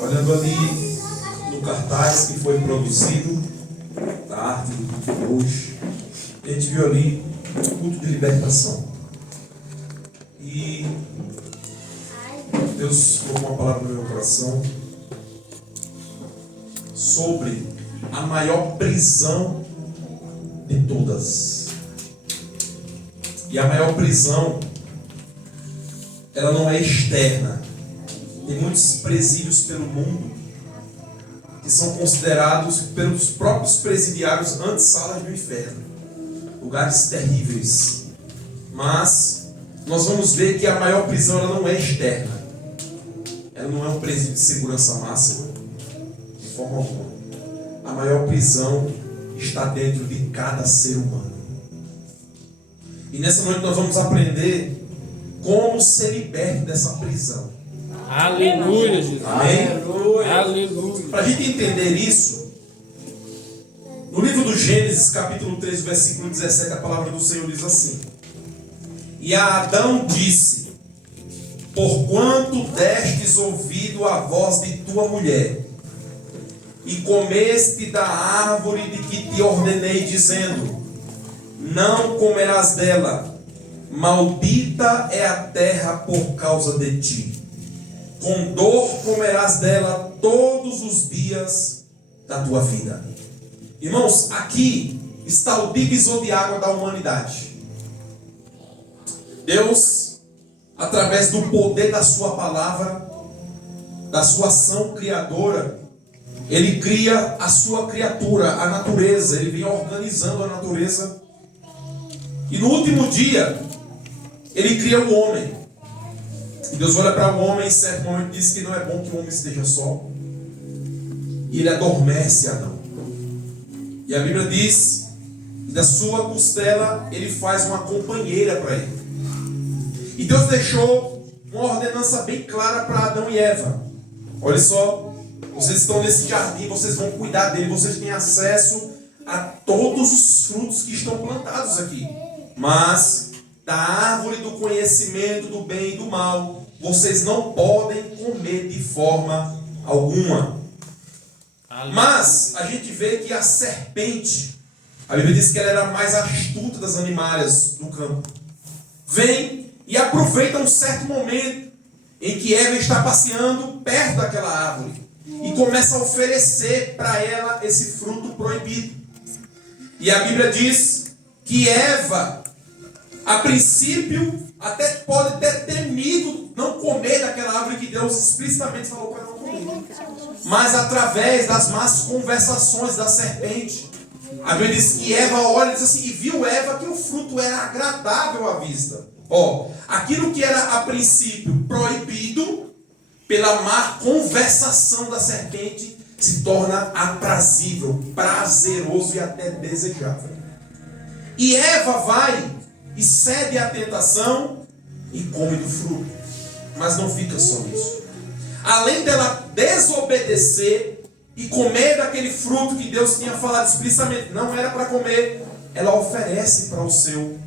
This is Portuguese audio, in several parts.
Olhando ali no cartaz que foi produzido, tarde, hoje, a gente viu ali um culto de libertação. E Deus colocou uma palavra no meu coração sobre a maior prisão de todas. E a maior prisão, ela não é externa. Tem muitos presídios pelo mundo que são considerados pelos próprios presidiários antessalas do inferno, lugares terríveis. Mas nós vamos ver que a maior prisão ela não é externa. Ela não é um presídio de segurança máxima, de forma alguma. A maior prisão está dentro de cada ser humano. E nessa noite nós vamos aprender como ser liberto dessa prisão. Aleluia, Jesus. Amém? Aleluia. Para a gente entender isso, no livro do Gênesis, capítulo 3, versículo 17, a palavra do Senhor diz assim: E a Adão disse: Porquanto destes ouvido a voz de tua mulher, e comeste da árvore de que te ordenei, dizendo: Não comerás dela, maldita é a terra por causa de ti. Com dor comerás dela todos os dias da tua vida. Irmãos, aqui está o divisor de água da humanidade. Deus, através do poder da sua palavra, da sua ação criadora, Ele cria a sua criatura, a natureza. Ele vem organizando a natureza. E no último dia, Ele cria o homem. E Deus olha para o homem em certo momento e diz que não é bom que o homem esteja só. E Ele adormece Adão. E a Bíblia diz que da sua costela Ele faz uma companheira para ele. E Deus deixou uma ordenança bem clara para Adão e Eva. Olha só, vocês estão nesse jardim, vocês vão cuidar dele, vocês têm acesso a todos os frutos que estão plantados aqui. Mas da árvore do conhecimento do bem e do mal, vocês não podem comer de forma alguma. Mas a gente vê que a serpente, a Bíblia diz que ela era a mais astuta das animárias do campo, vem e aproveita um certo momento em que Eva está passeando perto daquela árvore e começa a oferecer para ela esse fruto proibido. E a Bíblia diz que Eva, a princípio, até pode ter temido não comer daquela árvore que Deus explicitamente falou para não comer. Mas através das más conversações da serpente, a Bíblia diz que Eva olha e diz assim, e viu Eva que o fruto era agradável à vista. Aquilo que era a princípio proibido, pela má conversação da serpente, se torna aprazível, prazeroso e até desejável. E Eva vai e cede à tentação e come do fruto. Mas não fica só nisso. Além dela desobedecer e comer daquele fruto que Deus tinha falado explicitamente, não era para comer, ela oferece para o seu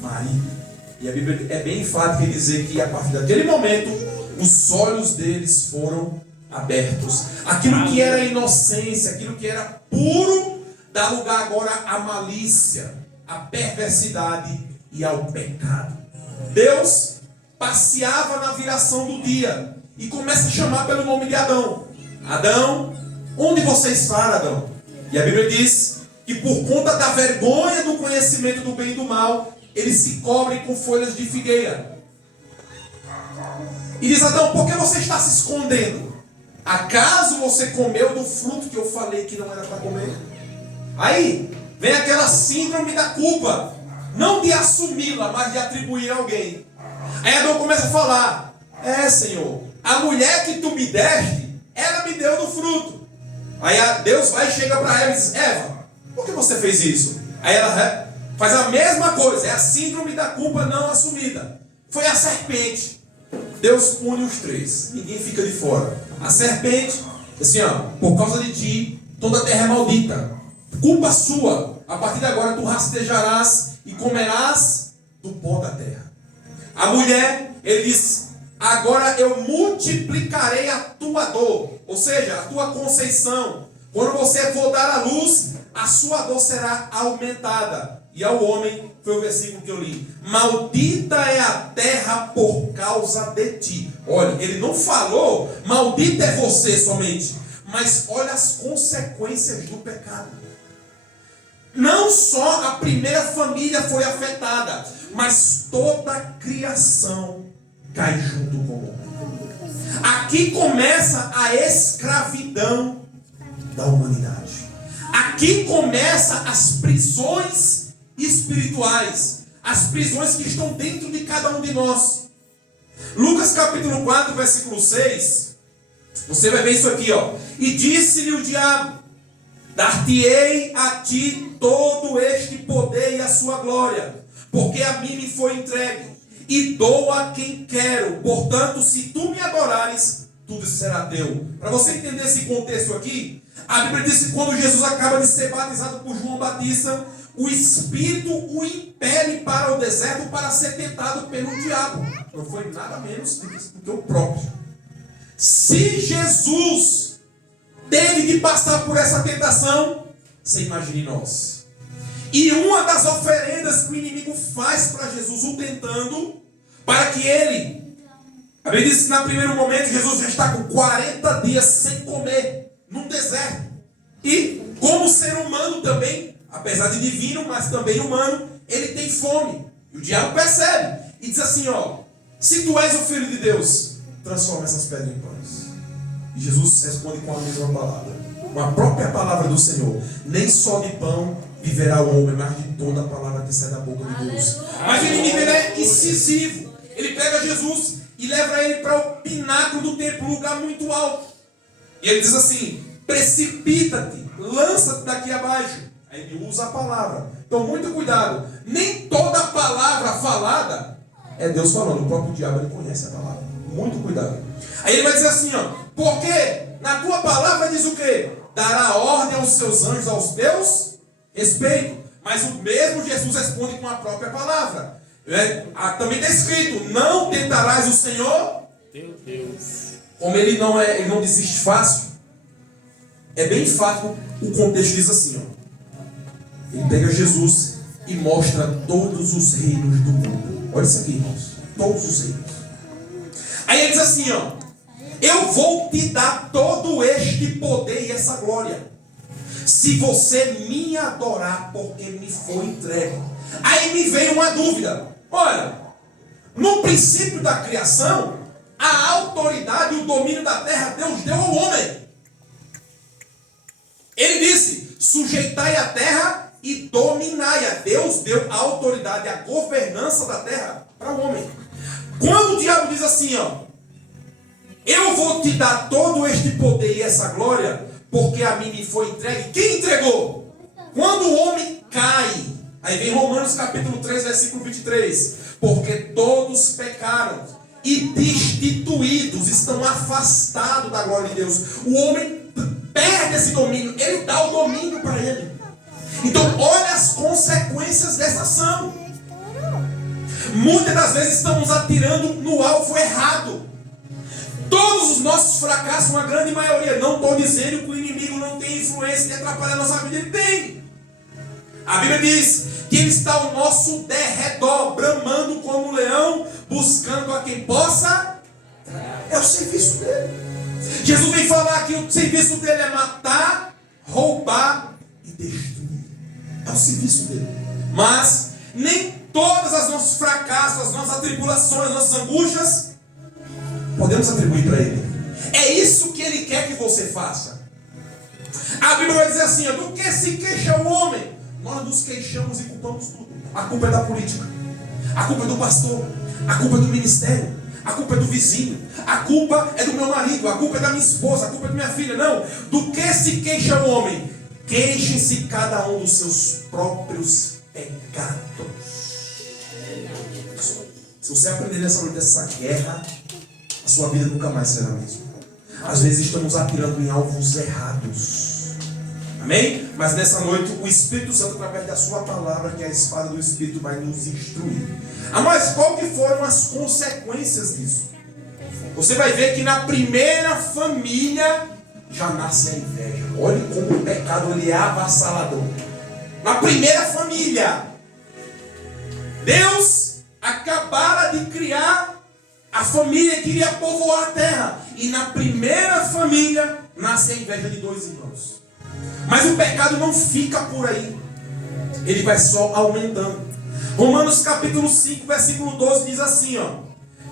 marido. E a Bíblia é bem enfática em dizer que a partir daquele momento, os olhos deles foram abertos. Aquilo que era inocência, aquilo que era puro, dá lugar agora à malícia, à perversidade e ao pecado. Deus passeava na viração do dia e começa a chamar pelo nome de Adão. Adão, onde você está, Adão? E a Bíblia diz que por conta da vergonha do conhecimento do bem e do mal, ele se cobre com folhas de figueira. E diz: Adão, por que você está se escondendo? Acaso você comeu do fruto que eu falei que não era para comer? Aí vem aquela síndrome da culpa, não de assumi-la, mas de atribuir a alguém. Aí Adão começa a falar: Senhor, a mulher que tu me deste, ela me deu do fruto. Aí Deus vai e chega para ela e diz: Eva, por que você fez isso? Aí ela faz a mesma coisa, é a síndrome da culpa não assumida. Foi a serpente. Deus pune os três, ninguém fica de fora. A serpente, assim, por causa de ti, toda a terra é maldita. Culpa sua, a partir de agora tu rastejarás e comerás do pó da terra. A mulher, ele diz: agora eu multiplicarei a tua dor. Ou seja, a tua conceição. Quando você for dar à luz, a sua dor será aumentada. E ao homem, foi o versículo que eu li: maldita é a terra por causa de ti. Olha, ele não falou, maldita é você somente. Mas olha as consequências do pecado. Não só a primeira família foi afetada, mas toda a criação cai junto com o homem. Aqui começa a escravidão da humanidade. Aqui começa as prisões espirituais, as prisões que estão dentro de cada um de nós. Lucas capítulo 4, versículo 6, você vai ver isso aqui, ó. E disse-lhe o diabo: dar-te-ei a ti todo este poder e a sua glória, porque a mim me foi entregue, e dou a quem quero. Portanto, se tu me adorares, tudo será teu. Para você entender esse contexto aqui, a Bíblia diz que quando Jesus acaba de ser batizado por João Batista, o Espírito o impele para o deserto para ser tentado pelo diabo. Não foi nada menos do que o próprio. Se Jesus teve de passar por essa tentação, você imagine nós. E uma das oferendas que o inimigo faz para Jesus, o tentando, para que ele... A Bíblia diz que no primeiro momento Jesus já está com 40 dias sem comer, num deserto. E como ser humano também, apesar de divino, mas também humano, ele tem fome. E o diabo percebe e diz assim, ó: se tu és o Filho de Deus, transforma essas pedras em pães. E Jesus responde com a mesma palavra, com a própria palavra do Senhor: nem só de pão viverá o homem, mas de toda a palavra que sai da boca de Deus. Mas o inimigo, ele é incisivo. Ele pega Jesus e leva ele para o pináculo do templo, um lugar muito alto. E ele diz assim: precipita-te, lança-te daqui abaixo. Aí ele usa a palavra. Então, muito cuidado. Nem toda palavra falada é Deus falando. O próprio diabo, ele conhece a palavra. Muito cuidado. Aí ele vai dizer assim, ó: porque na tua palavra diz o quê? Dará ordem aos seus anjos, aos teus respeito. Mas o mesmo Jesus responde com a própria palavra. Também está escrito: não tentarás o Senhor Teu Deus. Como ele não desiste fácil. É bem fácil. O contexto diz assim, ó: ele pega Jesus e mostra todos os reinos do mundo. Olha isso aqui, irmãos. Todos os reinos. Aí ele diz assim, ó: eu vou te dar todo este poder e essa glória, se você me adorar, porque me foi entregue. Aí me veio uma dúvida. Olha, no princípio da criação, a autoridade e o domínio da terra Deus deu ao homem. Ele disse: sujeitai a terra e dominai-a. Deus deu a autoridade, a governança da terra para o homem. Quando o diabo diz assim, ó: eu vou te dar todo este poder e essa glória, porque a mim me foi entregue. Quem entregou? Quando o homem cai. Aí vem Romanos capítulo 3, versículo 23. Porque todos pecaram e destituídos, estão afastados da glória de Deus. O homem perde esse domínio, ele dá o domínio para ele. Então olha as consequências dessa ação. Muitas das vezes estamos atirando no alvo errado. Todos os nossos fracassos, uma grande maioria, não estou dizendo que o inimigo não tem influência de atrapalhar a nossa vida, ele tem. A Bíblia diz que ele está ao nosso derredor, bramando como um leão, buscando a quem possa. É o serviço dele. Jesus vem falar que o serviço dele é matar, roubar e destruir. É o serviço dele. Mas nem todas as nossos fracassos, as nossas tribulações, as nossas angústias, podemos atribuir para ele. É isso que ele quer que você faça. A Bíblia vai dizer assim, ó: do que se queixa o homem? Nós nos queixamos e culpamos tudo. A culpa é da política, a culpa é do pastor, a culpa é do ministério, a culpa é do vizinho, a culpa é do meu marido, a culpa é da minha esposa, a culpa é da minha filha. Não, do que se queixa o homem? Queixe-se cada um dos seus próprios pecados. Se você aprender nessa noite dessa guerra, a sua vida nunca mais será a mesma. Às vezes estamos atirando em alvos errados. Amém? Mas nessa noite o Espírito Santo, através da sua palavra, que é a espada do Espírito, vai nos instruir. Mas qual que foram as consequências disso? você vai ver que na primeira família já nasce a inveja. Olhe como o pecado ele é avassalador. Na primeira família, Deus acabara de criar a família que iria povoar a terra. E na primeira família nasce a inveja de dois irmãos. Mas o pecado não fica por aí. Ele vai só aumentando. Romanos capítulo 5, versículo 12 diz assim, ó: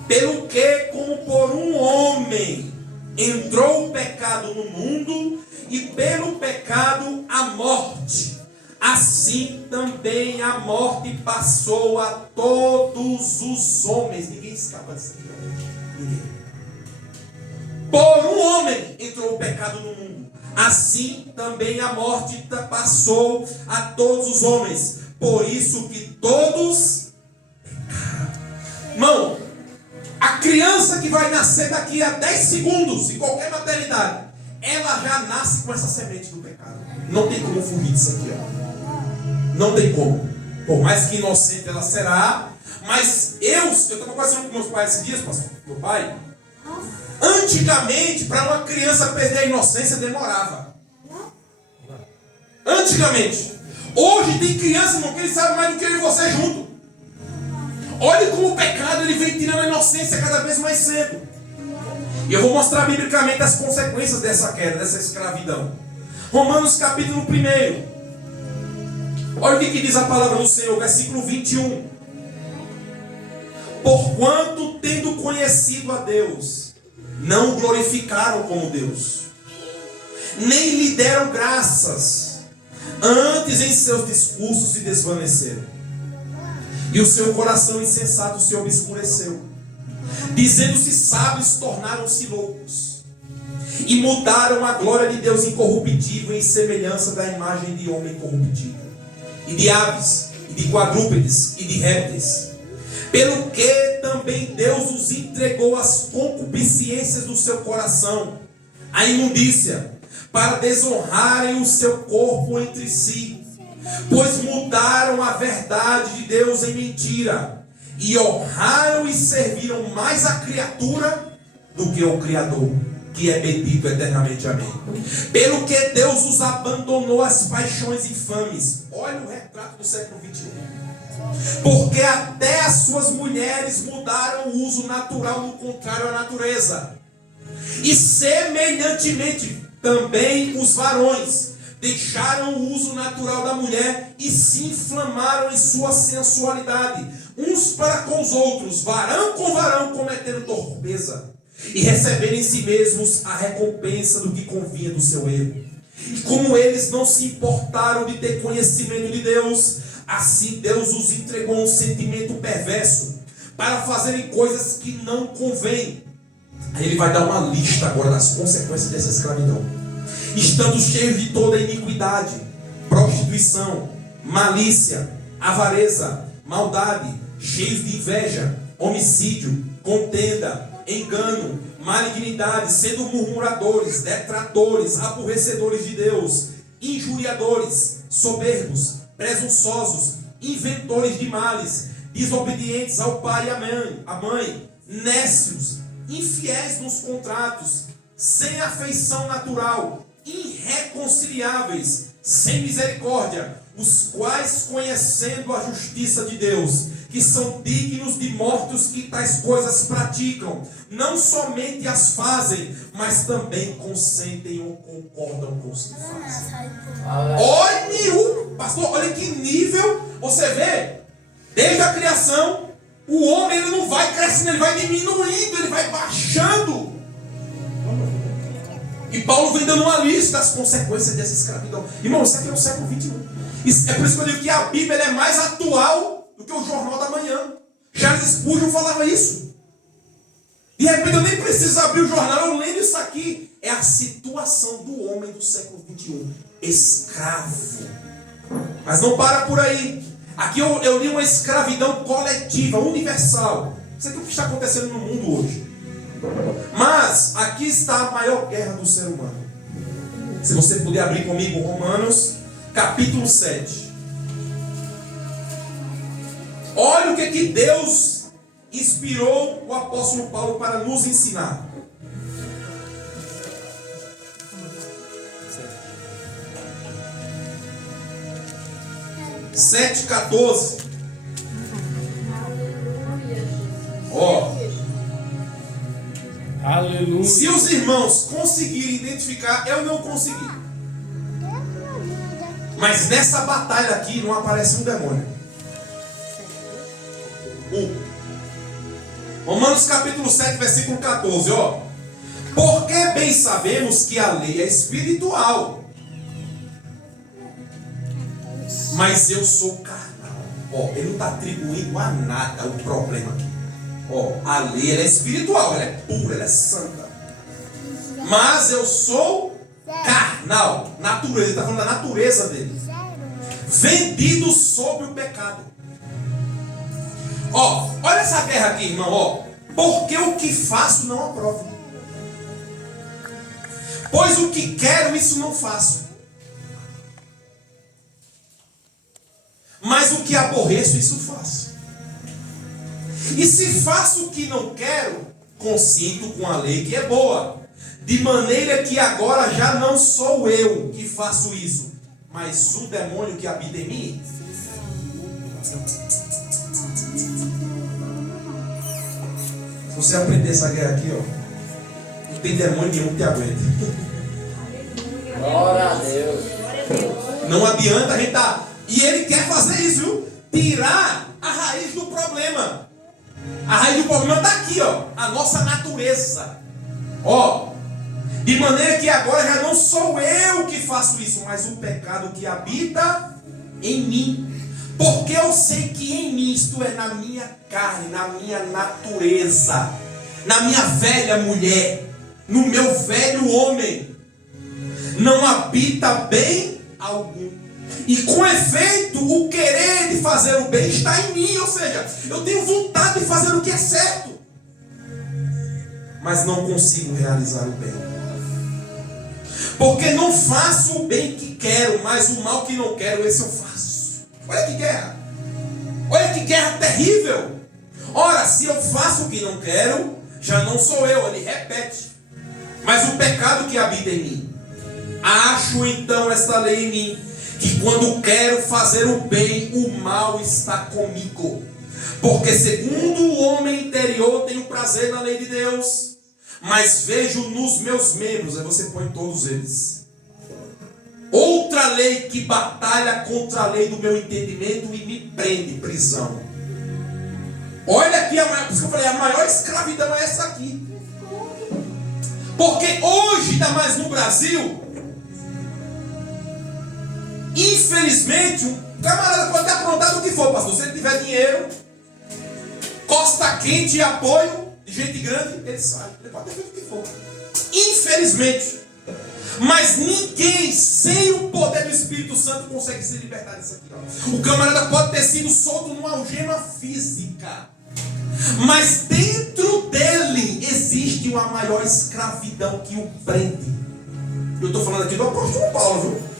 pelo que, como por um homem entrou o pecado no mundo, e pelo pecado a morte, assim também a morte passou a todos os homens. Ninguém escapa disso aqui, ninguém. Por um homem entrou o pecado no mundo, assim também a morte passou a todos os homens, por isso que todos pecaram. Irmão, a criança que vai nascer daqui a 10 segundos, em qualquer maternidade, ela já nasce com essa semente do pecado. Não tem como fugir disso aqui, ó. Não tem como. Por mais que inocente ela será, mas eu estava conversando com meus pais esses dias, pastor, meu pai. Antigamente, para uma criança perder a inocência, demorava. Antigamente. Hoje tem criança, irmão, que ele sabe mais do que eu e você junto. Olha como o pecado ele vem tirando a inocência cada vez mais cedo. E eu vou mostrar biblicamente as consequências dessa queda, dessa escravidão. Romanos capítulo 1. Olha o que diz a palavra do Senhor, versículo 21. Porquanto, tendo conhecido a Deus, não o glorificaram como Deus, nem lhe deram graças, antes em seus discursos se desvaneceram, e o seu coração insensato se obscureceu. Dizendo-se sábios, tornaram-se loucos, e mudaram a glória de Deus incorruptível em semelhança da imagem de homem corruptível, e de aves, e de quadrúpedes, e de répteis. Pelo que também Deus os entregou às concupiscências do seu coração, a imundícia, para desonrarem o seu corpo entre si, pois mudaram a verdade de Deus em mentira, e honraram e serviram mais a criatura do que o Criador, que é bendito eternamente. Amém. Pelo que Deus os abandonou às paixões infames. Olha o retrato do século 21. Porque até as suas mulheres mudaram o uso natural no contrário à natureza. E semelhantemente também os varões deixaram o uso natural da mulher e se inflamaram em sua sensualidade, uns para com os outros, varão com varão, cometendo torpeza, e recebendo em si mesmos a recompensa do que convinha do seu erro. E como eles não se importaram de ter conhecimento de Deus, assim Deus os entregou a um sentimento perverso, para fazerem coisas que não convêm. Aí ele vai dar uma lista agora das consequências dessa escravidão. Estando cheios de toda iniquidade, prostituição, malícia, avareza, maldade, cheios de inveja, homicídio, contenda, engano, malignidade, sendo murmuradores, detratores, aborrecedores de Deus, injuriadores, soberbos, presunçosos, inventores de males, desobedientes ao pai e à mãe, nécios, infiéis nos contratos, sem afeição natural, irreconciliáveis, sem misericórdia, os quais, conhecendo a justiça de Deus, que são dignos de mortos que tais coisas praticam, não somente as fazem, mas também consentem ou concordam com os que fazem. Olha o pastor, olha que nível você vê. Desde a criação, o homem ele não vai crescendo, ele vai diminuindo, ele vai baixando. E Paulo vem dando uma lista das consequências dessa escravidão. Irmão, isso aqui é o século 21. É por isso que eu digo que a Bíblia é mais atual do que o Jornal da Manhã. Charles Spurgeon falava isso. De repente eu nem preciso abrir o jornal, eu lendo isso aqui. É a situação do homem do século 21. Escravo. Mas não para por aí. Aqui eu li uma escravidão coletiva, universal. Isso aqui é o que está acontecendo no mundo hoje. Mas aqui está a maior guerra do ser humano. Se você puder abrir comigo Romanos capítulo 7. Olha o que Deus inspirou o apóstolo Paulo para nos ensinar? Sete 14. Ó. Aleluia. Se os irmãos conseguirem identificar, eu não consegui. Mas nessa batalha aqui não aparece um demônio. Romanos capítulo 7, versículo 14, ó. Porque bem sabemos que a lei é espiritual, mas eu sou carnal. Ó, ele não está atribuindo a nada o problema aqui. Ó, a lei ela é espiritual, ela é pura, ela é santa. Mas eu sou carnal. Natureza, ele está falando da natureza dele. Vendido sobre o pecado. Ó, olha essa guerra aqui, irmão, ó. Porque o que faço não aprovo. Pois o que quero, isso não faço. Mas o que aborreço, isso faço. E se faço o que não quero, consinto com a lei que é boa. De maneira que agora já não sou eu que faço isso, mas o demônio que habita em mim. Se você aprender essa guerra aqui, ó, não tem demônio nenhum que te aguente. Glória a Deus. Não adianta a gente tá. E ele quer fazer isso, viu? Tirar a raiz do problema. A raiz do problema está aqui, ó. A nossa natureza. Ó. De maneira que agora já não sou eu que faço isso, mas o pecado que habita em mim. Porque eu sei que em mim, isto é, na minha carne, na minha natureza, na minha velha mulher, no meu velho homem, não habita bem algum. E com efeito, o querer de fazer o bem está em mim. Ou seja, eu tenho vontade de fazer o que é certo, mas não consigo realizar o bem. Porque não faço o bem que quero, mas o mal que não quero, esse eu faço. Olha que guerra. Olha que guerra terrível. Ora, se eu faço o que não quero, já não sou eu. Ele repete. Mas o pecado que habita em mim. Acho então esta lei em mim, que quando quero fazer o bem, o mal está comigo. Porque segundo o homem interior tenho prazer na lei de Deus, mas vejo nos meus membros, aí você põe todos eles, outra lei que batalha contra a lei do meu entendimento e me prende, prisão. Olha aqui, por isso que eu falei, a maior escravidão é essa aqui. Porque hoje, ainda mais no Brasil, infelizmente, um camarada pode ter aprontado o que for, pastor. Se ele tiver dinheiro, costa quente e apoio de gente grande, ele sai. Ele pode ter feito o que for. Infelizmente. Mas ninguém, sem o poder do Espírito Santo, consegue se libertar disso aqui. Ó. O camarada pode ter sido solto numa algema física, mas dentro dele existe uma maior escravidão que o prende. Eu estou falando aqui do apóstolo Paulo, viu?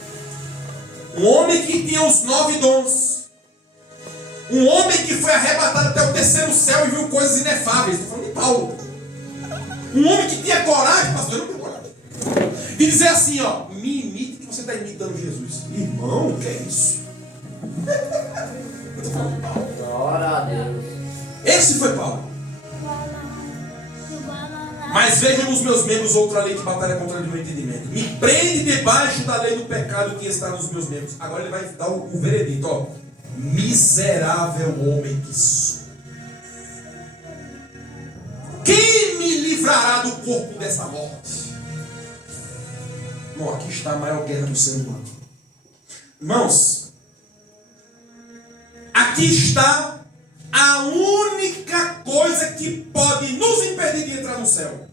Um homem que tinha os 9 dons. Um homem que foi arrebatado até o terceiro céu e viu coisas inefáveis. Estou falando de Paulo. Um homem que tinha coragem, pastor, eu não tenho coragem, de dizer assim, ó, me imite que você está imitando Jesus. Irmão, o que é isso? Eu estou falando de Paulo. Glória a Deus. Esse foi Paulo. Mas vejo nos meus membros outra lei que batalha contra o meu entendimento. Me prende debaixo da lei do pecado que está nos meus membros. Agora ele vai dar o veredito, ó. Miserável homem que sou. Quem me livrará do corpo dessa morte? Bom, aqui está a maior guerra do ser humano. Irmãos, aqui está a única coisa que pode nos impedir de entrar no céu.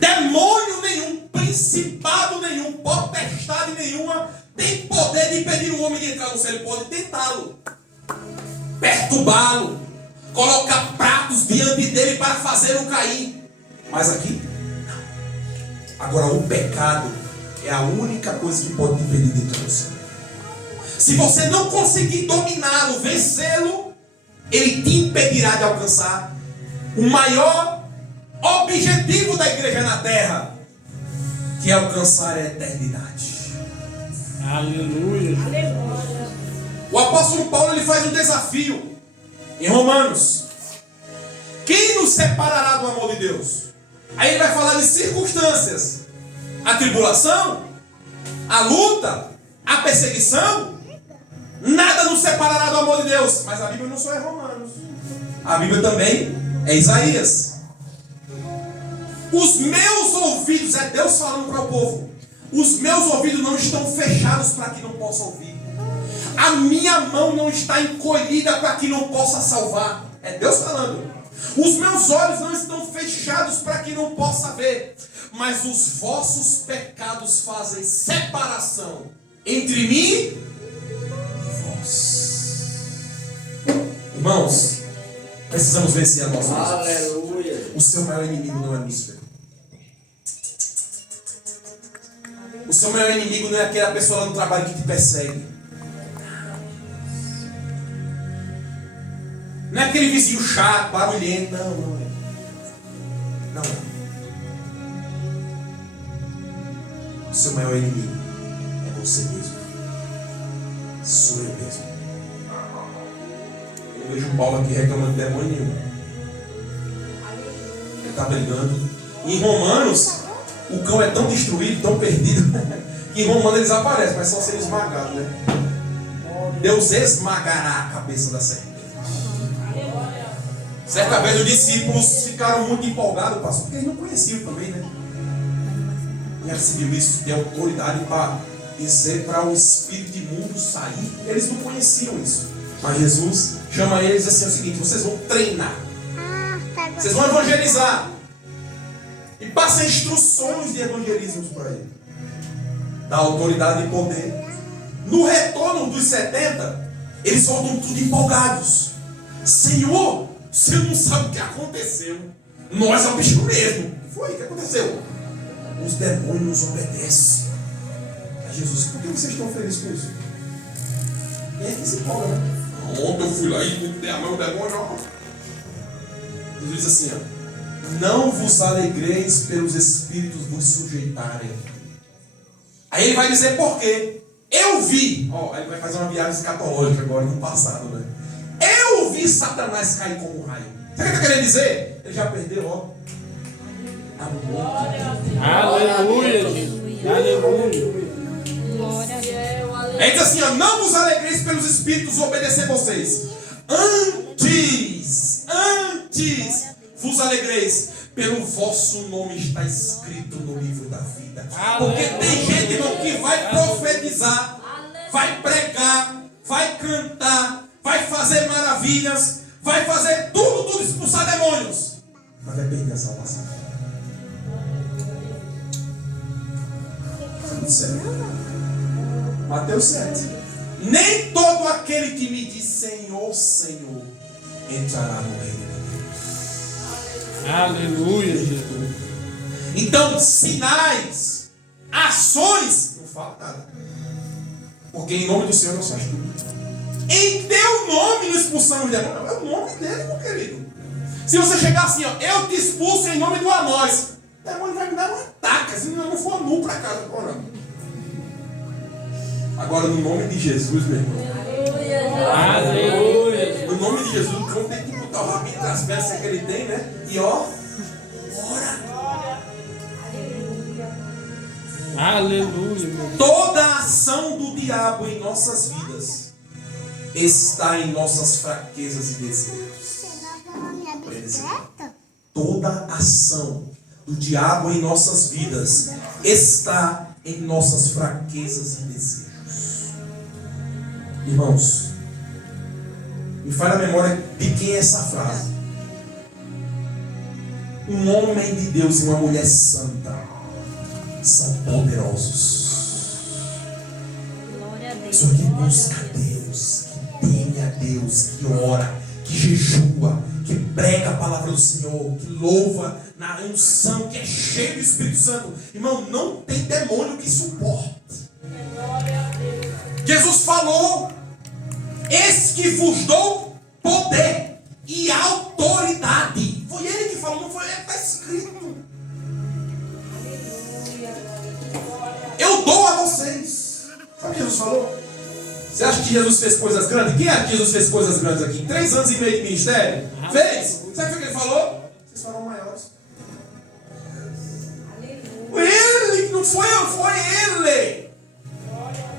Demônio nenhum, principado nenhum, potestade nenhuma tem poder de impedir o homem de entrar no céu. Ele pode tentá-lo, perturbá-lo, colocar pratos diante dele para fazê-lo cair. Mas aqui, não. Agora o pecado é a única coisa que pode impedir de entrar no céu. Se você não conseguir dominá-lo, vencê-lo, ele te impedirá de alcançar o maior objetivo da igreja na terra, que é alcançar a eternidade. Aleluia. O apóstolo Paulo ele faz um desafio em Romanos. Quem nos separará do amor de Deus? Aí ele vai falar de circunstâncias. A tribulação, a luta, a perseguição. Nada nos separará do amor de Deus. Mas a Bíblia não só é Romanos. A Bíblia também é Isaías. Os meus ouvidos, é Deus falando para o povo. Os meus ouvidos não estão fechados para que não possa ouvir. A minha mão não está encolhida para que não possa salvar. É Deus falando. Os meus olhos não estão fechados para que não possa ver. Mas os vossos pecados fazem separação entre mim e vós. Irmãos, precisamos vencer a nossa vida. Aleluia. O seu maior inimigo não é Lúcifer. O seu maior inimigo não é aquela pessoa lá no trabalho que te persegue. Não é aquele vizinho chato, barulhento. Não, não é. Não é. O seu maior inimigo é você mesmo. Sou eu mesmo. Eu vejo o Paulo aqui reclamando de demônio nenhum. Ele está brigando. Em Romanos, o cão é tão destruído, tão perdido, que em Romanos eles aparecem, mas só sendo esmagados, né? Deus esmagará a cabeça da serpente. Certa vez os discípulos ficaram muito empolgados, pastor, porque eles não conheciam também, né? Já se viu isso, tem autoridade para dizer para o espírito imundo sair. Eles não conheciam isso. Mas Jesus chama eles assim, é o seguinte: vocês vão treinar. Vocês vão evangelizar. E passa instruções de evangelismo para ele. Dá autoridade e poder. No retorno dos 70, eles voltam tudo empolgados. Senhor, você não sabe o que aconteceu. Nós é o bicho mesmo. O que foi? O que aconteceu? Os demônios nos obedecem. Aí Jesus, por que vocês estão felizes com isso? Quem é que se empolga, né? Ontem eu fui lá e dei a mão do demônio, ó. Jesus diz assim, ó: não vos alegreis pelos espíritos vos sujeitarem. Aí ele vai dizer por quê. Eu vi, ó, aí ele vai fazer uma viagem escatológica agora no passado, né? Eu vi Satanás cair como um raio. Sabe o que ele está querendo dizer? Ele já perdeu, ó. Aleluia, Jesus. Aleluia. Aí diz assim, ó: não vos alegreis pelos espíritos obedecer vocês. Antes vos alegreis pelo vosso nome está escrito no livro da vida. Porque tem gente, irmão, que vai profetizar, vai pregar, vai cantar, vai fazer maravilhas, vai fazer tudo expulsar demônios, mas vai perder a salvação. Mateus 7. Nem todo aquele que me diz Senhor, Senhor entrará no reino de Deus. Aleluia, Jesus. Então, sinais, ações, não fala nada. Porque em nome do Senhor não se faz tudo. Em teu nome não expulsamos o demônio. É o nome dele, meu querido. Se você chegar assim, ó: eu te expulso em nome do Amós, o demônio vai me dar uma taca, se não for nu para casa orando. Agora, no nome de Jesus, meu irmão. Aleluia. No nome de Jesus, o cão tem que botar o rabinho das peças que ele tem, né? E ó, ora. Aleluia, meu. Toda a ação do diabo em nossas vidas está em nossas fraquezas e desejos. Toda a ação do diabo em nossas vidas está em nossas fraquezas e desejos. Irmãos, me faz a memória de quem é essa frase. Um homem de Deus e uma mulher santa são poderosos. Pessoa que busca a Deus, que teme a Deus, que ora, que jejua, que prega a palavra do Senhor, que louva na unção, que é cheio do Espírito Santo. Irmão, não tem demônio que suporte. Jesus falou: eis que vos dou poder. Jesus falou? Você acha que Jesus fez coisas grandes? Quem acha que Jesus fez coisas grandes aqui? 3 anos e meio de ministério? Fez? Sabe o que ele falou? Vocês farão maiores. Ele, não foi eu, foi ele.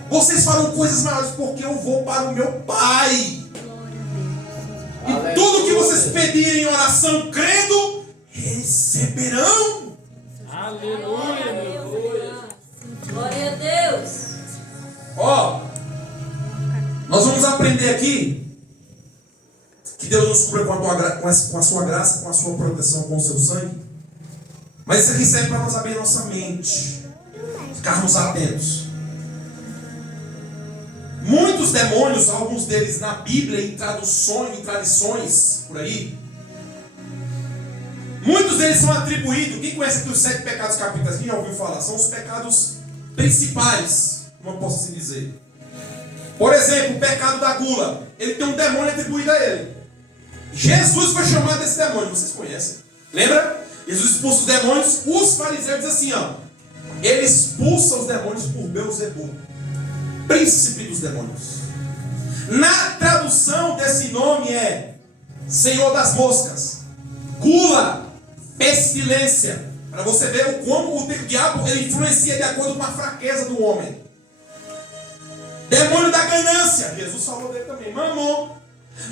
Vocês farão coisas maiores porque eu vou para o meu Pai. E tudo que vocês pedirem em oração, crendo, receberão. Aleluia, meu Deus. Glória a Deus. Ó, nós vamos aprender aqui que Deus nos cubra com a sua graça, com a sua proteção, com o seu sangue. Mas isso aqui serve para nós abrir nossa mente, ficarmos atentos. Muitos demônios, alguns deles na Bíblia, em traduções, em tradições, por aí, muitos deles são atribuídos. Quem conhece aqui os 7 pecados capitais? Quem já ouviu falar? São os pecados principais, como eu posso assim dizer. Por exemplo, o pecado da gula. Ele tem um demônio atribuído a ele. Jesus foi chamado desse demônio. Vocês conhecem? Lembra? Jesus expulsa os demônios. Os fariseus dizem assim, ó. Ele expulsa os demônios por Beelzebul, príncipe dos demônios. Na tradução desse nome é Senhor das moscas, gula, pestilência. Para você ver como o diabo ele influencia de acordo com a fraqueza do homem. Demônio da ganância. Jesus falou dele também. Mamon.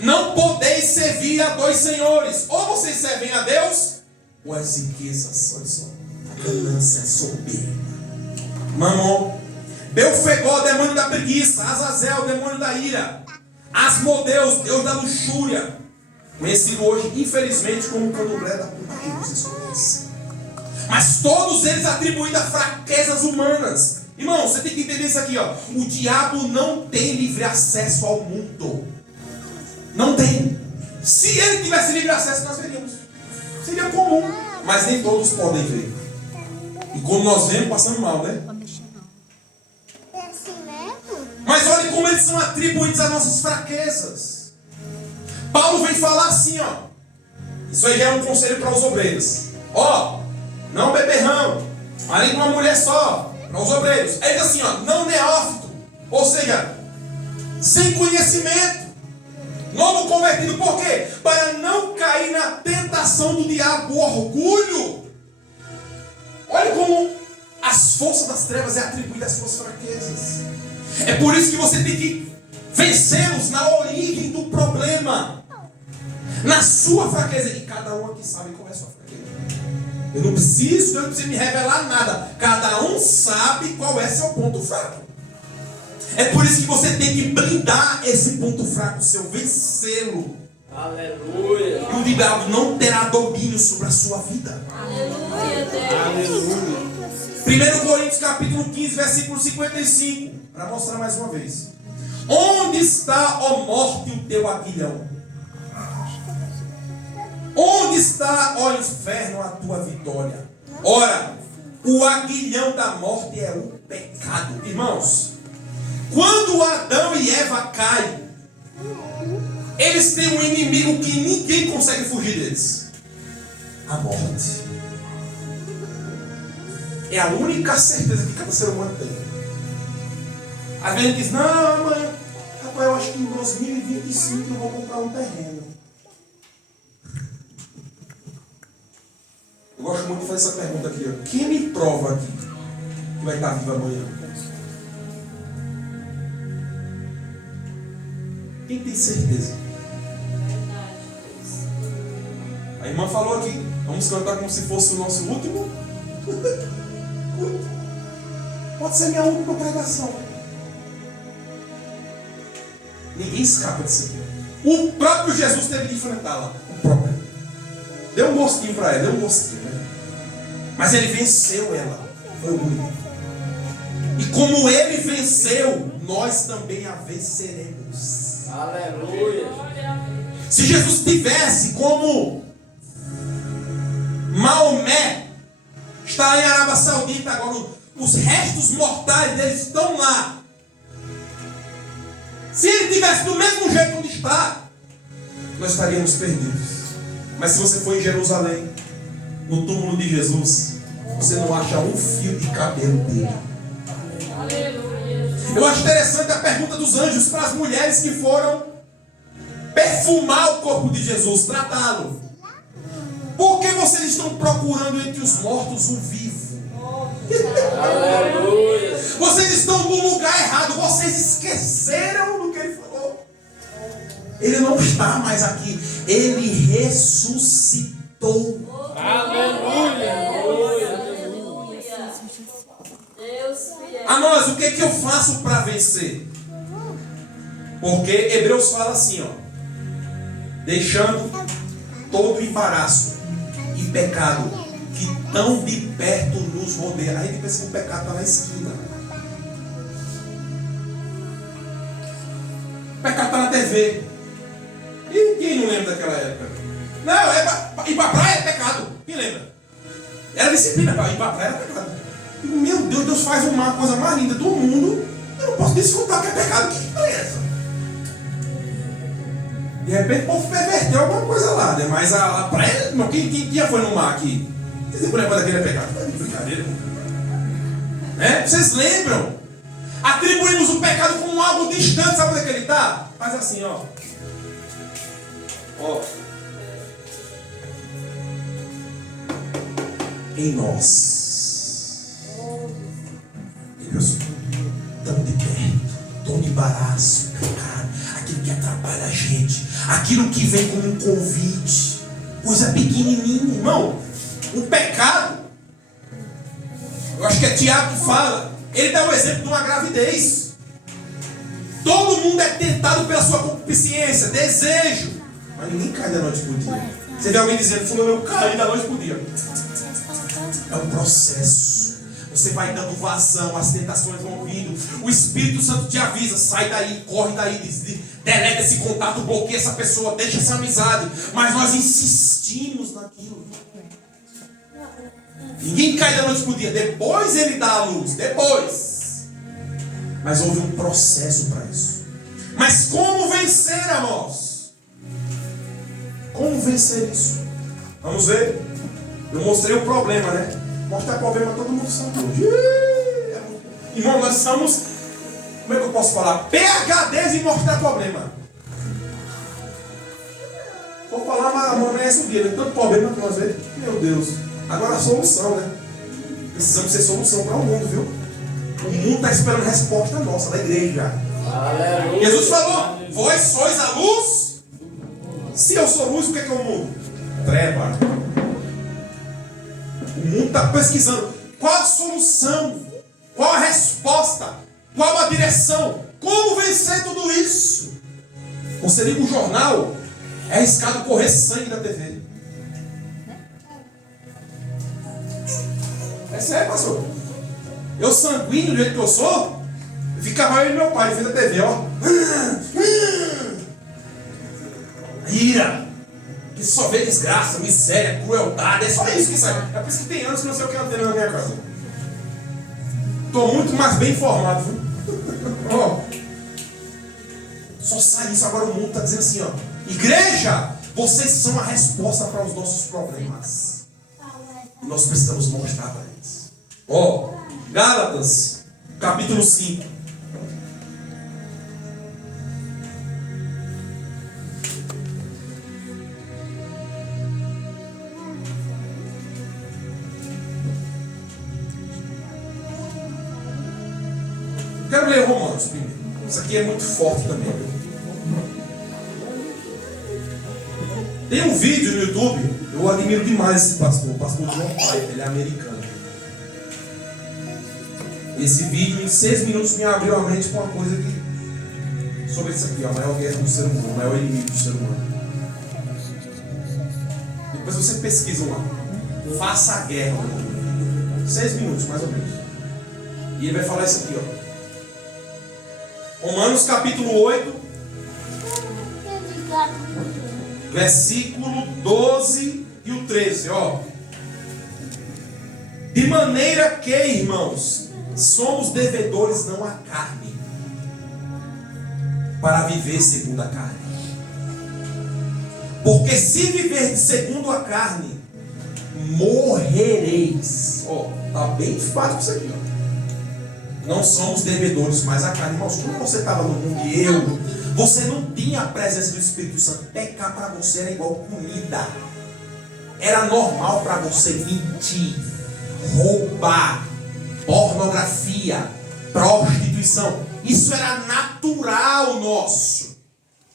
Não podeis servir a 2 senhores. Ou vocês servem a Deus, ou as riquezas. Olha só. A ganância, a soberba. Mamon. Belfegó, demônio da preguiça. Azazel, demônio da ira. Asmodeus, deus da luxúria. Conhecido hoje, infelizmente, como o candomblé da putaria. Vocês conhecem. Mas todos eles atribuídos a fraquezas humanas. Irmão, você tem que entender isso aqui, ó. O diabo não tem livre acesso ao mundo. Não tem. Se ele tivesse livre acesso, nós veríamos. Seria comum. Mas nem todos podem ver. E quando nós vemos, passando mal, né? Mas olha como eles são atribuídos às nossas fraquezas. Paulo vem falar assim, ó. Isso aí já é um conselho para os obreiros. Ó, não beberrão. Além de uma mulher só. Para os obreiros. Aí diz assim, ó. Não neófito. Ou seja, sem conhecimento. Novo convertido. Por quê? Para não cair na tentação do diabo, o orgulho. Olha como as forças das trevas é atribuída às suas fraquezas. É por isso que você tem que vencê-los na origem do problema. Na sua fraqueza. E cada um aqui sabe qual é a sua fraqueza. Deus não precisa me revelar nada. Cada um sabe qual é seu ponto fraco. É por isso que você tem que blindar esse ponto fraco seu, vencê-lo. Aleluia. E o diabo não terá domínio sobre a sua vida. Aleluia, Deus. Aleluia. 1 Coríntios capítulo 15, versículo 55. Para mostrar mais uma vez. Onde está, ó morte, o teu aguilhão? Onde está, ó inferno, a tua vitória? Ora, o aguilhão da morte é o pecado. Irmãos, quando Adão e Eva caem, eles têm um inimigo que ninguém consegue fugir deles. A morte. É a única certeza que cada ser humano tem. Às vezes diz, não, amanhã, rapaz, eu acho que em 2025 eu vou comprar um terreno. Eu gosto muito de fazer essa pergunta aqui, ó. Quem me prova aqui que vai estar vivo amanhã? Quem tem certeza? A irmã falou aqui, vamos cantar como se fosse o nosso último. Pode ser minha última pregação. Ninguém escapa disso aqui. O próprio Jesus teve que enfrentá-la. O próprio. Deu um gostinho para ela, deu um gostinho, né? Mas ele venceu ela. Foi o único. E como ele venceu, nós também a venceremos. Aleluia. Se Jesus tivesse como Maomé, está lá em Arábia Saudita agora, os restos mortais deles estão lá. Se ele tivesse do mesmo jeito onde está, nós estaríamos perdidos. Mas se você for em Jerusalém, no túmulo de Jesus, você não acha um fio de cabelo dele. Aleluia. Eu acho interessante a pergunta dos anjos para as mulheres que foram perfumar o corpo de Jesus, tratá-lo. Por que vocês estão procurando entre os mortos um vivo? Aleluia. Vocês estão no lugar errado. Vocês esqueceram do que ele falou. Ele não está mais aqui. Ele ressuscitou. Aleluia. Aleluia. Deus fiel. A nós, o que é que eu faço para vencer? Porque Hebreus fala assim, ó. Deixando todo embaraço e pecado que tão de perto nos rodeia. A gente pensa que o pecado está na esquina. O pecado está na TV. E quem não lembra daquela época? Não, ir para a praia é pecado. Quem lembra? Era disciplina, ir para a praia era pecado. Meu Deus, Deus faz uma coisa mais linda do mundo. Eu não posso descontar que é pecado. Que é essa? De repente o povo perverteu alguma coisa lá, né? Mas a praia. Quem já foi no mar aqui? Vocês lembram quando aquele é pecado? Tá de brincadeira. Né? Vocês lembram? Atribuímos o pecado como algo distante, sabe onde é que ele está? Faz assim, ó. Ó. Em nós. Deus, tão de perto, tão de embaraço, pecado, aquilo que atrapalha a gente, aquilo que vem como um convite, coisa pequenininha, irmão. O pecado, eu acho que é Tiago que fala, ele dá o exemplo de uma gravidez. Todo mundo é tentado pela sua concupiscência, desejo, mas ninguém cai da noite pro dia. Você vê alguém dizendo, fulano, eu caí da noite pro dia. É um processo. Você vai dando vazão, as tentações vão vindo. O Espírito Santo te avisa, sai daí, corre daí, deleta esse contato, bloqueia essa pessoa, deixa essa amizade. Mas nós insistimos naquilo. Ninguém cai da noite pro dia. Depois ele dá a luz, depois. Mas houve um processo para isso. Mas como vencer, irmãos? Como vencer isso? Vamos ver. Eu mostrei o problema, né? Mostrar problema todo mundo sabe hoje. Irmão, nós somos, como é que eu posso falar? PhDs em mostrar problema. Vou falar, mas amanhã é esse dia, né? Tanto problema que nós vemos. Meu Deus. Agora a solução, né? Precisamos ser solução para o mundo, viu? O mundo está esperando resposta nossa, da igreja. Aleluia. Jesus falou, vós sois a luz. Se eu sou luz, o que é o mundo? Treva. O mundo está pesquisando qual a solução, qual a resposta, qual a direção, como vencer tudo isso. Você liga o jornal, é arriscado correr sangue na TV. É sério, pastor. Eu sanguíneo do jeito que eu sou, ficava eu e meu pai vendo a TV, ó. Ira. Que só vê desgraça, miséria, crueldade, é só isso que sai. É por isso que tem anos que não sei o que eu tenho na minha casa. Estou muito mais bem informado, viu? Ó, só sai isso, agora o mundo está dizendo assim, ó. Igreja, vocês são a resposta para os nossos problemas. E nós precisamos mostrar para eles. Ó, Gálatas, capítulo 5. Quero ler Romanos primeiro. Isso aqui é muito forte também. Tem um vídeo no YouTube, eu admiro demais esse pastor, o pastor João Paiva, ele é americano. Esse vídeo em 6 minutos me abriu a mente com uma coisa que, sobre isso aqui, a maior guerra do ser humano, o maior inimigo do ser humano. Depois você pesquisa lá. Faça a guerra. 6 minutos, mais ou menos. E ele vai falar isso aqui, ó. Romanos capítulo 8, versículo 12 e o 13, ó. De maneira que, irmãos, somos devedores não à carne, para viver segundo a carne. Porque se viver segundo a carne, morrereis. Ó, tá bem fácil isso aqui, ó. não somos devedores mais à carne. Irmãos, quando você estava no mundo você não tinha a presença do Espírito Santo. Pecar para você era igual comida. Era normal para você mentir, roubar, pornografia, prostituição. Isso era natural nosso.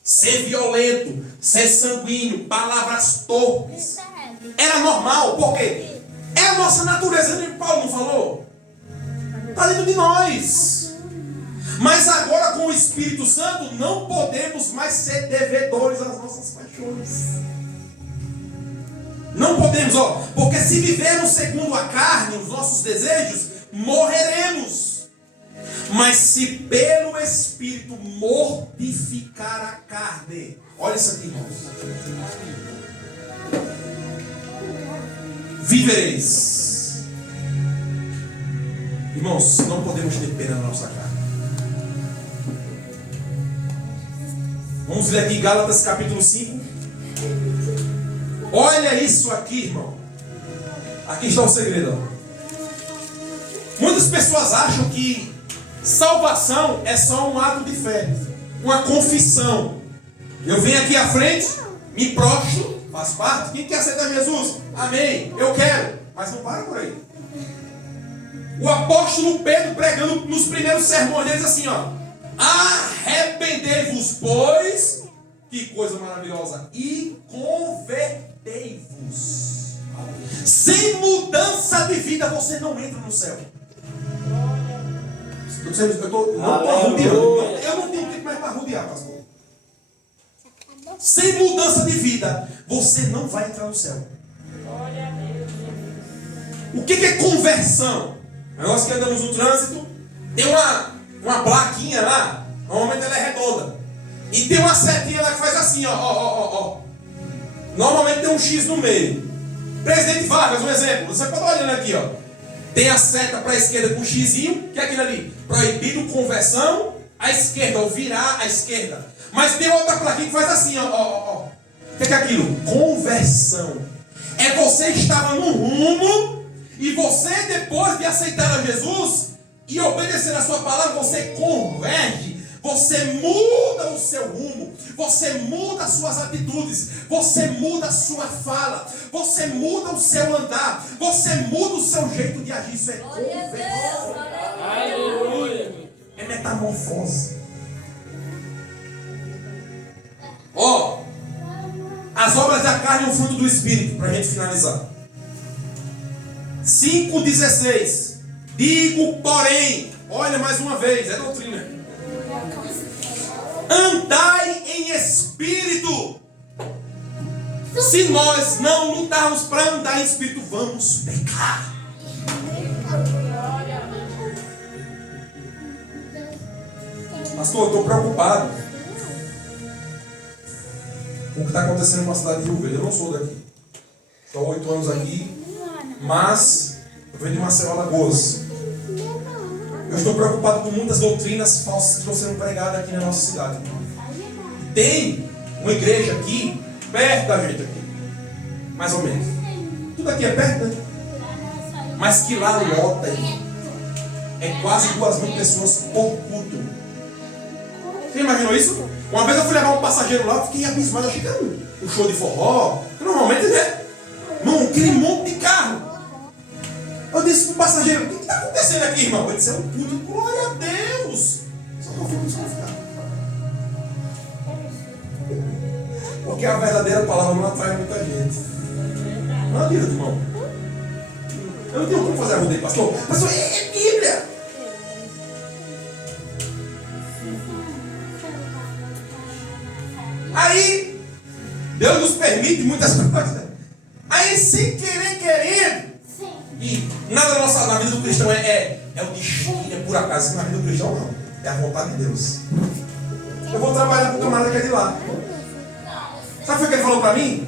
Ser violento, ser sanguíneo, palavras torpes. Era normal, por quê? É a nossa natureza, Paulo não falou? Está dentro de nós. Mas agora com o Espírito Santo não podemos mais ser devedores às nossas paixões. Não podemos, porque se vivermos segundo a carne, os nossos desejos, morreremos. Mas se pelo Espírito mortificar a carne, olha isso aqui, irmãos. Vivereis. Irmãos, não podemos ter pena na nossa carne. Vamos ler aqui Gálatas capítulo 5. Olha isso aqui, irmão. Aqui está o segredo. Muitas pessoas acham que salvação é só um ato de fé, uma confissão. Eu venho aqui à frente, me prostro, faço parte. Quem quer aceitar Jesus? Amém, eu quero. Mas não para por aí. O apóstolo Pedro, pregando nos primeiros sermões, ele diz assim, arrependei-vos, pois, que coisa maravilhosa, e convertei-vos. Sem mudança de vida você não entra no céu. Eu não tenho tempo mais para rodear, pastor. Sem mudança de vida você não vai entrar no céu. O que é conversão? Nós que andamos no trânsito, tem uma plaquinha lá, normalmente ela é redonda, e tem uma setinha lá que faz assim, ó. Normalmente tem um X no meio. Presidente Vargas, um exemplo, você pode olhar aqui, ó. Tem a seta para a esquerda com um xizinho, que é aquilo ali, proibido conversão à esquerda, ou virar à esquerda. Mas tem outra plaquinha que faz assim, ó. O que é aquilo? Conversão. É você estava no rumo, e você, depois de aceitar a Jesus e obedecer a sua palavra, você converge, você muda o seu rumo, você muda as suas atitudes, você muda a sua fala, você muda o seu andar, você muda o seu jeito de agir. Isso é conversão. Aleluia. É metamorfose. As obras da carne e o fruto do Espírito, para a gente finalizar. 5,16. Digo, porém, olha mais uma vez, é doutrina. Andai em espírito. Se nós não lutarmos para andar em espírito, vamos pecar. Pastor, eu estou preocupado com o que está acontecendo na cidade de Rio Verde. Eu não sou daqui. Estou há 8 anos aqui, mas eu venho de Maceió, Alagoas. Eu estou preocupado com muitas doutrinas falsas que estão sendo pregadas aqui na nossa cidade. E tem uma igreja aqui, perto da gente aqui. Mais ou menos. Tudo aqui é perto, né? Mas que lá lota, é quase 2.000 pessoas por culto. Você imaginou isso? Uma vez eu fui levar um passageiro lá, fiquei abismado, achei que era um show de forró. Normalmente, né? Não, aquele monte de carro. Eu disse pro passageiro, o que está acontecendo aqui, irmão? Ele disse, é um culto, glória a Deus. Só que eu fico desconfiado. Porque a verdadeira palavra não atrai muita gente. Não adianta, irmão. Eu não tenho como fazer a rodeio, pastor. Pastor, é Bíblia. Aí, Deus nos permite muitas coisas. Aí, sem querer, querendo, e nada na vida do cristão é o destino, é por acaso. Na vida do cristão, não. É a vontade de Deus. Eu vou trabalhar com o camarada que é de lá. Sabe o que ele falou para mim?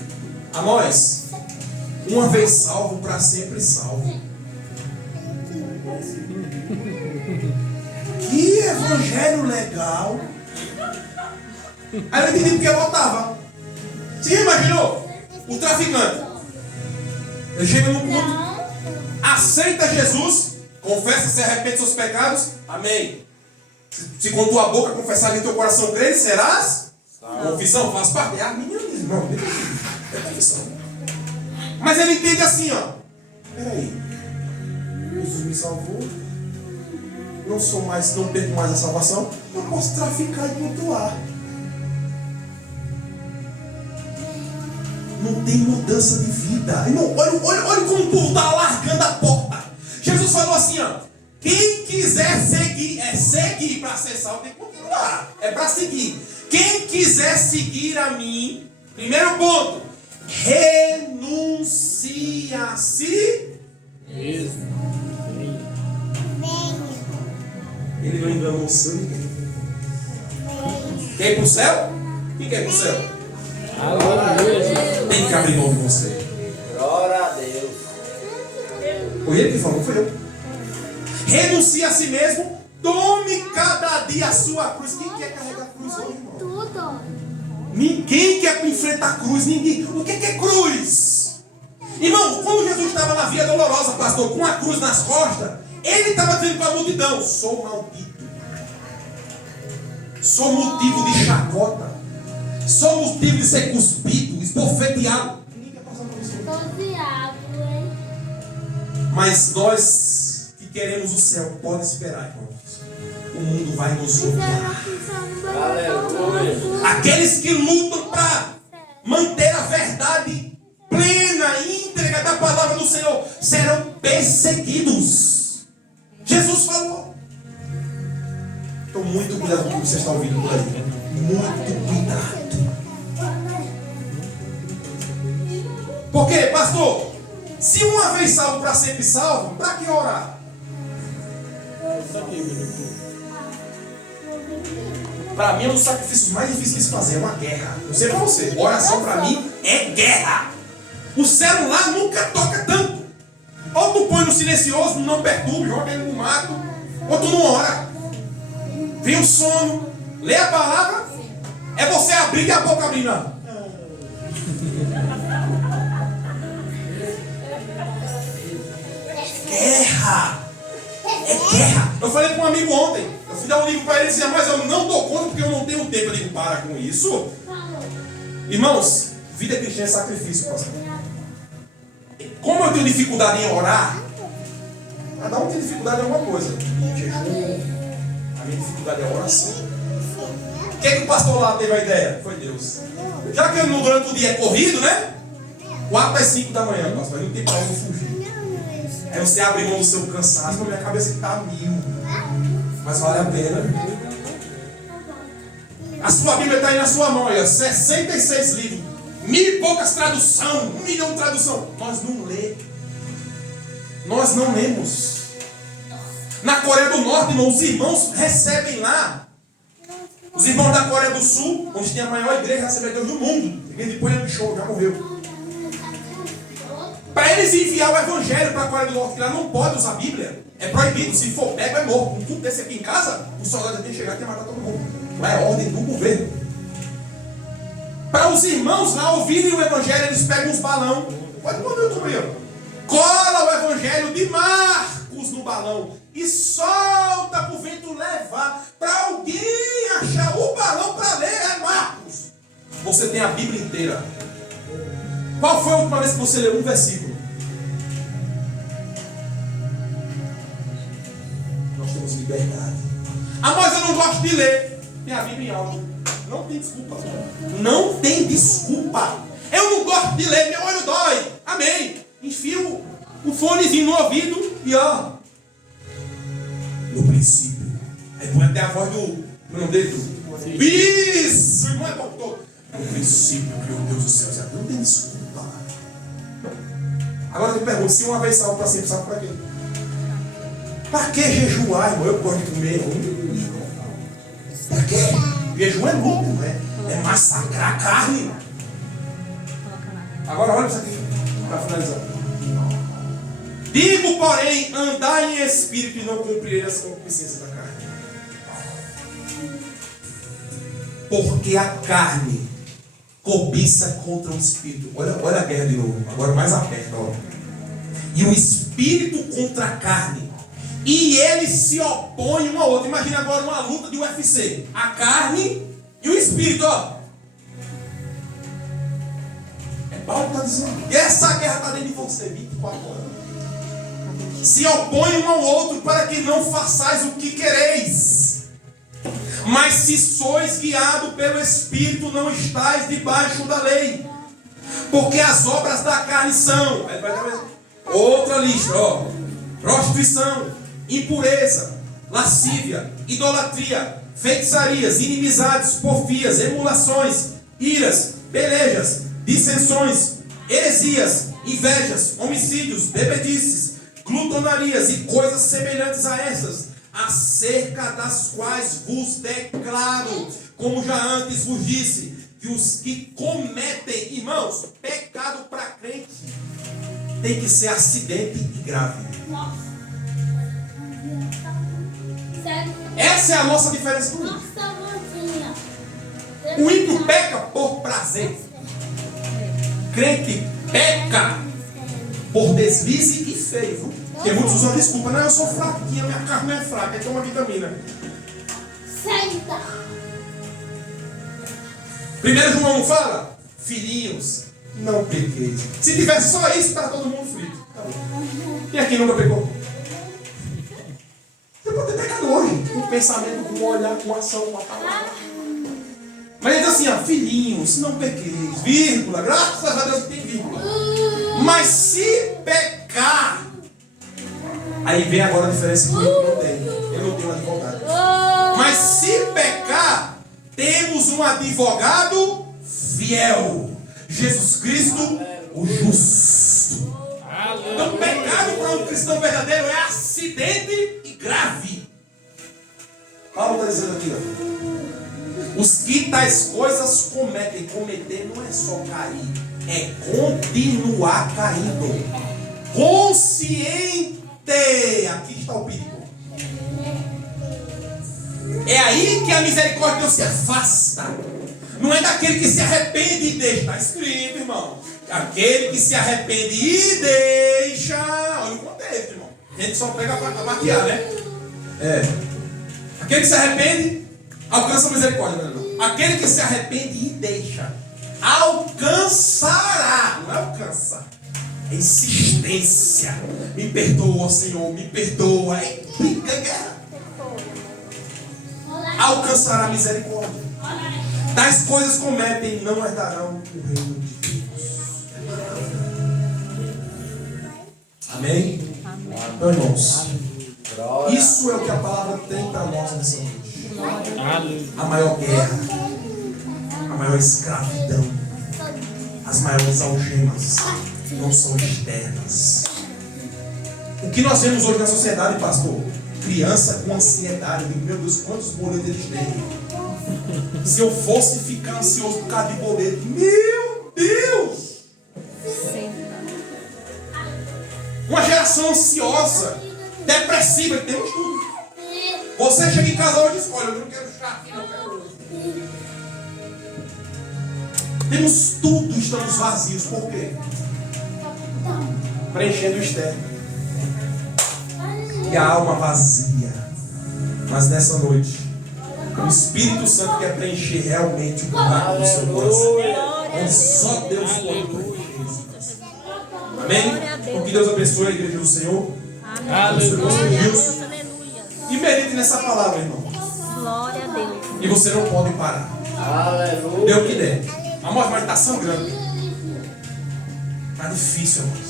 A nós, uma vez salvo, para sempre salvo. Que evangelho legal. Aí eu entendi porque eu voltava. Você imaginou? O traficante. Ele chega no culto, aceita Jesus Confessa, se arrepende dos seus pecados. Amém. Se com tua boca confessar em teu coração crer, serás? Confissão faz parte. É a minha irmão. É confissão. Mas ele entende assim, ó. Peraí. Jesus me salvou. Não perco mais a salvação. Eu posso traficar e pontuar. Não tem mudança de vida. Irmão, olha como o povo está largando a porta. Jesus falou assim, ó. Quem quiser seguir, seguir para ser salvo, tem que continuar. É para seguir. Quem quiser seguir a mim, primeiro ponto, renuncia a si. Ele não enganou o seu ninguém. Quer ir para o céu? Quem quer ir para o céu? Aleluia. Tem que abrir mão de você. Glória a Deus. Foi ele que falou, não foi eu. Renuncie a si mesmo, tome cada dia a sua cruz. Quem quer carregar a cruz hoje, irmão? Tudo. Ninguém quer enfrentar a cruz, ninguém. O que é cruz? Irmão, quando Jesus estava na via dolorosa, pastor, com a cruz nas costas, ele estava dizendo para a multidão: sou maldito, sou motivo de chacota, sou motivo de ser cuspido, esbofeteado. Ninguém quer passar por isso. Mas nós que queremos o céu, pode esperar, irmãos. O mundo vai nos odiar. Aleluia. Aqueles que lutam para manter a verdade plena e íntegra da palavra do Senhor serão perseguidos. Jesus falou. Então, muito cuidado com o que você está ouvindo por aí. Muito cuidado. Por quê, pastor? Se uma vez salvo, para sempre salvo, para que orar? Para mim é um dos sacrifícios mais difíceis de se fazer, é uma guerra. Não sei para você, oração para mim é guerra. O celular nunca toca tanto. Ou tu põe no silencioso, não perturbe, joga ele no mato, ou tu não ora. Vem o sono, lê a palavra, é você abrir e a boca abrir, não. Guerra! É guerra! Eu falei com um amigo ontem, eu fui dar um livro para ele e dizia, mas eu não dou conta porque eu não tenho tempo. Eu digo, para com isso. Irmãos, vida cristã é sacrifício, pastor. Como eu tenho dificuldade em orar, cada um tem dificuldade em alguma coisa. Jejum, a minha dificuldade é a oração. Quem é que o pastor lá teve a ideia? Foi Deus. Já que durante o dia é corrido, né? 4 às 5 da manhã, pastor, não tem para onde fugir. Aí você abre mão do seu cansaço, minha cabeça está 1000. Mas vale a pena. A sua Bíblia está aí na sua mão, aí, 66 livros, 1000 e poucas traduções, 1 milhão de traduções. Nós não lemos. Nós não lemos. Na Coreia do Norte, irmão, os irmãos recebem lá. Os irmãos da Coreia do Sul, onde tem a maior igreja recebe Deus do mundo. Ninguém depois é show, já morreu. Para eles enviar o evangelho para a Coreia do Norte, que lá não pode usar a Bíblia. É proibido, se for pego é morto. Um culto desse aqui em casa, o soldado tem que chegar e matar todo mundo. Lá é ordem do governo. Para os irmãos lá ouvirem o evangelho, eles pegam uns balão. Pode pôr no YouTube aí, ó. Cola o evangelho de Marcos no balão e solta para o vento levar. Para alguém achar o balão para ler é Marcos. Você tem a Bíblia inteira. Qual foi a última vez que você leu um versículo? Nós temos liberdade. Ah, mas eu não gosto de ler. Tem a Bíblia em áudio. Não tem desculpa. Não tem desculpa. Eu não gosto de ler, meu olho dói. Amém. Enfio o fonezinho no ouvido e ó. No princípio. Aí põe até a voz do. Meu nome dele? Isso! Irmão é doutor. No princípio, meu Deus do céu. Não tem desculpa. Agora eu te pergunto, se uma vez salvo para sempre, sabe para quê? Para que jejuar, irmão? Eu gosto de comer. Para quê? Jejum é lucro, né? É massacrar a carne. Agora olha isso aqui, para finalizar. Digo, porém, andar em espírito e não cumprir as concupiscências da carne. Porque a carne cobiça contra o espírito. Olha a guerra de novo. Agora mais aperta, ó. E o espírito contra a carne. E eles se opõem um ao outro. Imagina agora uma luta de UFC. A carne e o espírito, ó. É Paulo que está dizendo. E essa guerra está dentro de você 24 horas. Se opõem um ao outro para que não façais o que quereis. Mas se sois guiados pelo Espírito, não estáis debaixo da lei. Porque as obras da carne são... Outra lista, ó. Prostituição, impureza, lascívia, idolatria, feitiçarias, inimizades, porfias, emulações, iras, pelejas, dissensões, heresias, invejas, homicídios, bebedices, glutonarias e coisas semelhantes a essas, acerca das quais vos declaro, como já antes vos disse, que os que cometem, irmãos, pecado para crente tem que ser acidente e grave. Essa é a nossa diferença do ímpio. O ímpio peca por prazer. Crente peca por deslize e feio. Porque muitos usam a desculpa. Não, eu sou fraquinha, minha carne não é fraca, então uma vitamina. Primeiro João fala, filhinhos, não pequeis. Se tivesse só isso, estava todo mundo frito. Quem aqui nunca pecou? Você pode ter pecado hoje, com pensamento, com olhar, com ação, com a palavra. Mas ele diz assim, ó, filhinhos, não pequeis, vírgula, graças a Deus que tem vírgula. Mas se pecar, aí vem agora a diferença que ele não tem. Eu não tenho um advogado. Mas se pecar, temos um advogado fiel. Jesus Cristo, o justo. Então, pecado para um cristão verdadeiro é acidente e grave. Paulo está dizendo aqui, ó. Os que tais coisas cometem. Cometer não é só cair, é continuar caindo. Consciente. Aqui está o perigo. É aí que a misericórdia de Deus se afasta. Não é daquele que se arrepende e deixa. Está escrito, irmão. Aquele que se arrepende e deixa. Olha o contexto, irmão. A gente só pega para maquiar, né? Aquele que se arrepende, alcança a misericórdia, não. Aquele que se arrepende e deixa, alcançará. Não é alcança. É insistência. Me perdoa, Senhor, me perdoa. É briga, é guerra. Alcançará a misericórdia. Tais coisas cometem, não herdarão o reino de Deus. Amém? Então, irmãos, isso é o que a palavra tem para nós nessa noite. A maior guerra, a maior escravidão, as maiores algemas não são externas. O que nós vemos hoje na sociedade, pastor? Criança com ansiedade. Meu Deus, quantos boletos eles têm? Se eu fosse ficar ansioso por causa de boleto, meu Deus! Uma geração ansiosa, depressiva, temos tudo. Você chega em casa hoje e diz, olha, eu não quero chá aqui, não quero. Temos tudo, estamos vazios. Por quê? Preenchendo o externo. E a alma vazia. Mas nessa noite, o Espírito Santo quer preencher realmente o buraco do seu coração. Onde só Deus pode preencher isso. Amém? Então que Deus abençoe a igreja do Senhor. Aleluia. E medite nessa palavra, irmão. Glória a Deus. E você não pode parar. Aleluia. Dê o que der. A morte vai estar sangrando. Está difícil, irmãos.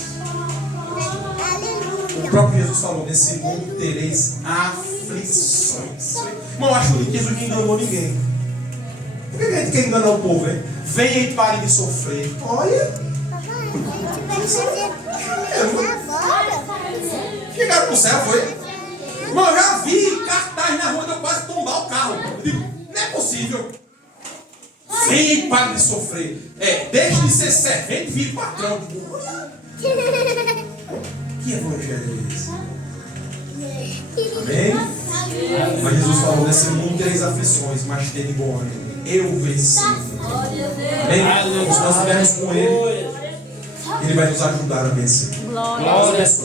O próprio Jesus falou, nesse mundo tereis aflições. Irmão, eu acho que Jesus não enganou ninguém. Por que a gente quer enganar o povo, hein? Venha e pare de sofrer. Olha. Chegaram pro céu, foi? Irmão, eu já vi cartaz na rua de eu quase tombar o carro. Eu digo, não é possível. Venha e pare de sofrer. Deixe de ser servente e vire patrão. Que evangelho é esse? Amém? Mas Jesus falou, nesse mundo tereis aflições, mas tende bom ânimo. Eu venci. Amém? Se nós estivermos com Ele, Ele vai nos ajudar a vencer. Glória a Deus.